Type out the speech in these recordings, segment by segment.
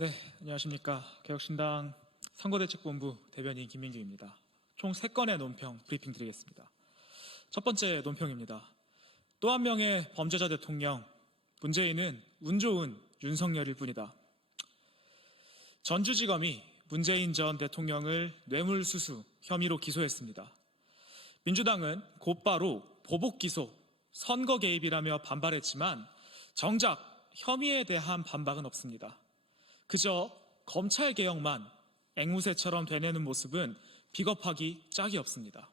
네, 안녕하십니까. 개혁신당 선거대책본부 대변인 김민규입니다. 총 3건의 논평 브리핑 드리겠습니다. 첫 번째 논평입니다. 또 한 명의 범죄자 대통령, 문재인은 운 좋은 윤석열일 뿐이다. 전주지검이 문재인 전 대통령을 뇌물수수 혐의로 기소했습니다. 민주당은 곧바로 보복 기소, 선거 개입이라며 반발했지만 정작 혐의에 대한 반박은 없습니다. 그저 검찰 개혁만 앵무새처럼 되뇌는 모습은 비겁하기 짝이 없습니다.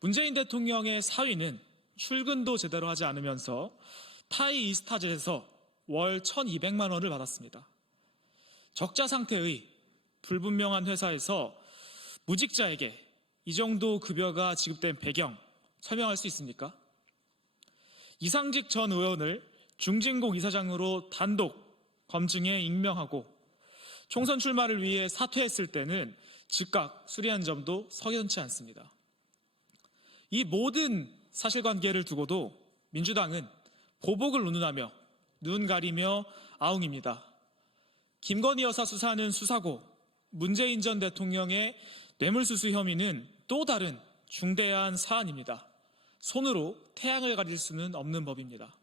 문재인 대통령의 사위는 출근도 제대로 하지 않으면서 타이 이스타jet에서 월 1,200만 원을 받았습니다. 적자 상태의 불분명한 회사에서 무직자에게 이 정도 급여가 지급된 배경 설명할 수 있습니까? 이상직 전 의원을 중진공 이사장으로 단독 검증에 임명하고 총선 출마를 위해 사퇴했을 때는 즉각 수리한 점도 석연치 않습니다. 이 모든 사실관계를 두고도 민주당은 보복을 운운하며 눈 가리며 아웅입니다. 김건희 여사 수사는 수사고 문재인 전 대통령의 뇌물수수 혐의는 또 다른 중대한 사안입니다. 손으로 태양을 가릴 수는 없는 법입니다.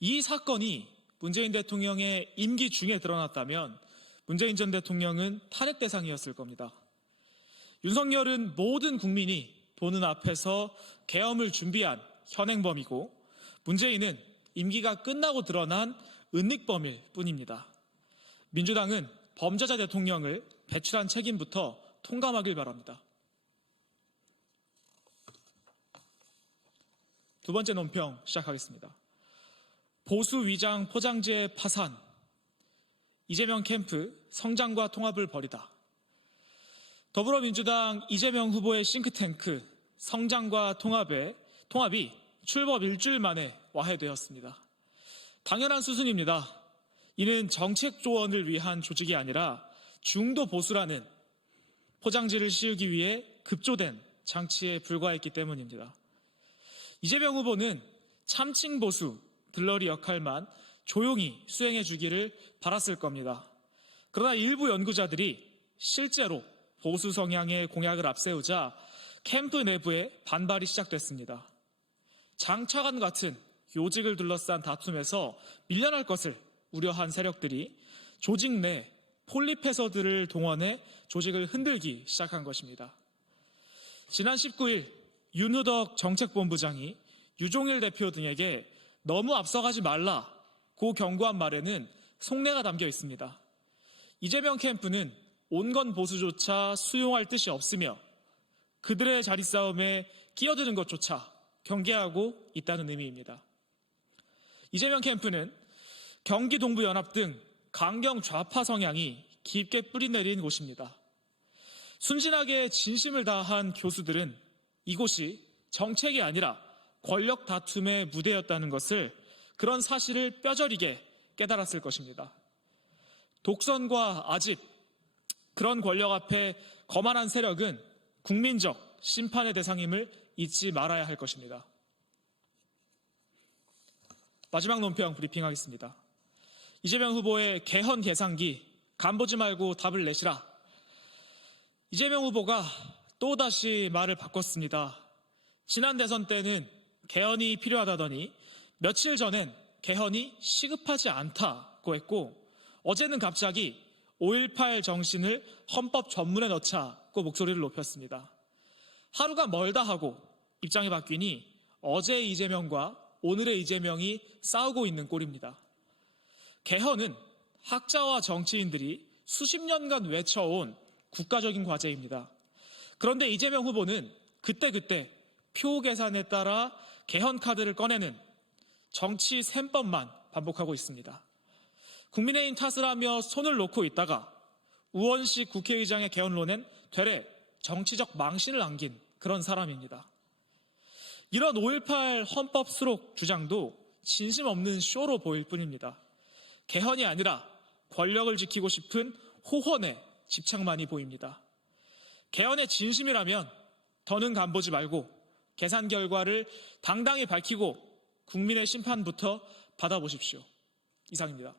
이 사건이 문재인 대통령의 임기 중에 드러났다면 문재인 전 대통령은 탄핵 대상이었을 겁니다. 윤석열은 모든 국민이 보는 앞에서 계엄을 준비한 현행범이고 문재인은 임기가 끝나고 드러난 은닉범일 뿐입니다. 민주당은 범죄자 대통령을 배출한 책임부터 통감하길 바랍니다. 두 번째 논평 시작하겠습니다. 보수 위장 포장재 파산, 이재명 캠프 성장과 통합을 벌이다. 더불어민주당 이재명 후보의 싱크탱크 성장과 통합의 통합이 출범 일주일 만에 와해되었습니다. 당연한 수순입니다. 이는 정책 조언을 위한 조직이 아니라 중도 보수라는 포장지를 씌우기 위해 급조된 장치에 불과했기 때문입니다. 이재명 후보는 참칭 보수, 들러리 역할만 조용히 수행해 주기를 바랐을 겁니다. 그러나 일부 연구자들이 실제로 보수 성향의 공약을 앞세우자 캠프 내부에 반발이 시작됐습니다. 장차관 같은 요직을 둘러싼 다툼에서 밀려날 것을 우려한 세력들이 조직 내 폴리페서들을 동원해 조직을 흔들기 시작한 것입니다. 지난 19일 윤우덕 정책본부장이 유종일 대표 등에게 너무 앞서가지 말라고 경고한 말에는 속내가 담겨 있습니다. 이재명 캠프는 온건 보수조차 수용할 뜻이 없으며 그들의 자리 싸움에 끼어드는 것조차 경계하고 있다는 의미입니다. 이재명 캠프는 경기 동부연합 등 강경 좌파 성향이 깊게 뿌리내린 곳입니다. 순진하게 진심을 다한 교수들은 이곳이 정책이 아니라 권력 다툼의 무대였다는 것을 그런 사실을 뼈저리게 깨달았을 것입니다. 독선과 아집, 그런 권력 앞에 거만한 세력은 국민적 심판의 대상임을 잊지 말아야 할 것입니다. 마지막 논평 브리핑하겠습니다. 이재명 후보의 개헌 계산기 간보지 말고 답을 내시라. 이재명 후보가 또다시 말을 바꿨습니다. 지난 대선 때는 개헌이 필요하다더니 며칠 전엔 개헌이 시급하지 않다고 했고 어제는 갑자기 5.18 정신을 헌법 전문에 넣자고 목소리를 높였습니다. 하루가 멀다 하고 입장이 바뀌니 어제 이재명과 오늘의 이재명이 싸우고 있는 꼴입니다. 개헌은 학자와 정치인들이 수십 년간 외쳐온 국가적인 과제입니다. 그런데 이재명 후보는 그때그때 표 계산에 따라 개헌 카드를 꺼내는 정치 셈법만 반복하고 있습니다. 국민의힘 탓을 하며 손을 놓고 있다가 우원식 국회의장의 개헌론엔 되레 정치적 망신을 안긴 그런 사람입니다. 이런 5.18 헌법 수록 주장도 진심 없는 쇼로 보일 뿐입니다. 개헌이 아니라 권력을 지키고 싶은 호헌에 집착만이 보입니다. 개헌의 진심이라면 더는 간보지 말고 계산 결과를 당당히 밝히고 국민의 심판부터 받아보십시오. 이상입니다.